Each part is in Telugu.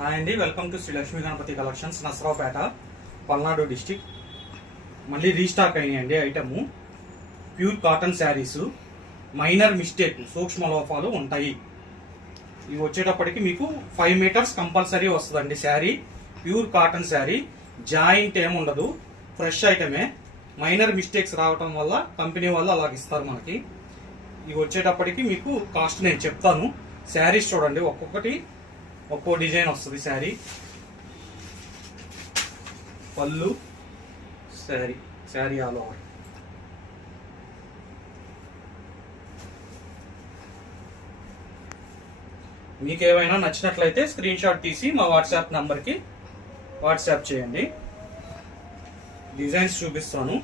హాయ్ అండి, welcome to Sri Lakshmi Ganapati collections, Narasaraopet, Palnadu district. మళ్ళీ రీస్టాక్ అయినాయండి item. Pure cotton sarees, minor mistake, సూక్ష్మ లోపాలు ఉంటాయి. ఇవి వచ్చేటప్పటికి మీకు 5 మీటర్స్ కంపల్సరీ వస్తుందండి sari. Pure cotton sari, joint ఏముండదు, ఫ్రెష్ ఐటమే. మైనర్ మిస్టేక్స్ రావటం వల్ల కంపెనీ వాళ్ళు అలాగ ఇస్తారు మనకి. ఇవి వచ్చేటప్పటికి మీకు కాస్ట్ నేను చెప్తాను. శారీస్ చూడండి, ఒక్కొక్కటి ఒక్కో డిజైన్ వస్తుంది. శారీ పళ్ళు, శారీ ఆల్ ఓవర్. మీకు ఏమైనా నచ్చినట్లయితే స్క్రీన్ షాట్ తీసి మా వాట్సాప్ నంబర్కి వాట్సాప్ చేయండి. డిజైన్స్ చూపిస్తాను.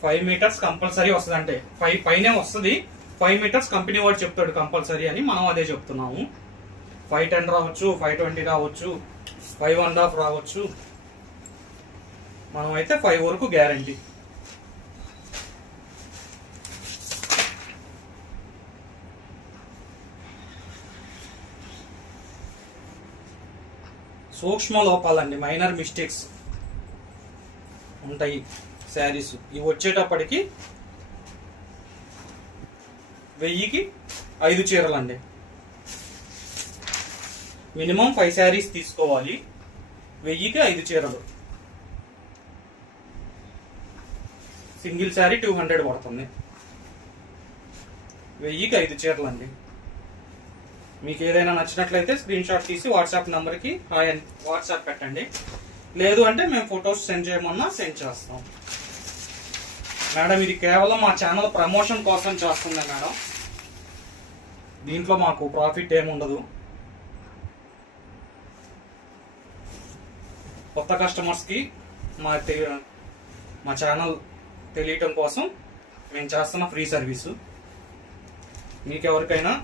ఫైవ్ మీటర్స్ కంపల్సరీ వస్తుంది, అంటే 5 పైనే వస్తుంది. 5 మీటర్స్ కంపెనీ వాడు చెప్తాడు కంపల్సరీ అని, మనం అదే చెప్తున్నాము. 510 రావచ్చు, 520 రావచ్చు, 5.5 రావచ్చు. మనం అయితే 5 వరకు గ్యారంటీ. సూక్ష్మ లోపాలండి, మైనర్ మిస్టేక్స్ ఉంటాయి శారీస్. ఇవి వచ్చేటప్పటికి 1000కి 5 చీరలండి. మినిమం 5 శారీస్ తీసుకోవాలి. 1000కి 5 చీరలు. సింగిల్ శారీ 200 పడుతుంది. 1000కి 5 చీరలండి. మీకు ఏదైనా నచ్చినట్లయితే స్క్రీన్ షాట్ తీసి వాట్సాప్ నంబర్కి హాయ్ అని వాట్సాప్ పెట్టండి. లేదు అంటే మేము ఫొటోస్ సెండ్ చేయమన్నా సెండ్ చేస్తాం. మేడం, ఇది కేవలం మా ఛానల్ ప్రమోషన్ కోసం చేస్తుంది మేడం. దీంట్లో మాకు ప్రాఫిట్ ఏముండదు. కొత్త కస్టమర్స్కి మా ఛానల్ తెలియటం కోసం మేము చేస్తున్న ఫ్రీ సర్వీసు. మీకు ఎవరికైనా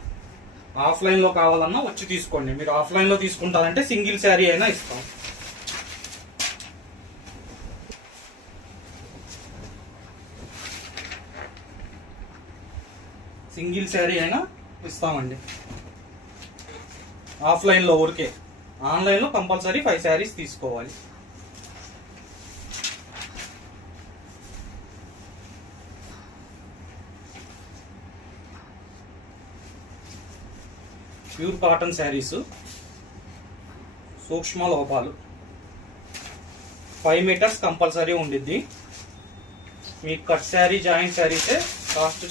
ఆఫ్లైన్లో కావాలన్నా వచ్చి తీసుకోండి. మీరు ఆఫ్లైన్లో తీసుకుంటారంటే సింగిల్ శారీ అయినా ఇస్తాం. సింగిల్ శారీ అయినా ఇస్తామండి ఆఫ్లైన్లో ఊరికే. ఆన్లైన్లో కంపల్సరీ 5 శారీస్ తీసుకోవాలి. ప్యూర్ కాటన్ శారీస్, సూక్ష్మ లోపాలు, 5 మీటర్స్ కంపల్సరీ ఉండిద్ది. మీకు కట్ శారీ, జాయింట్ శారీసే కాస్ట్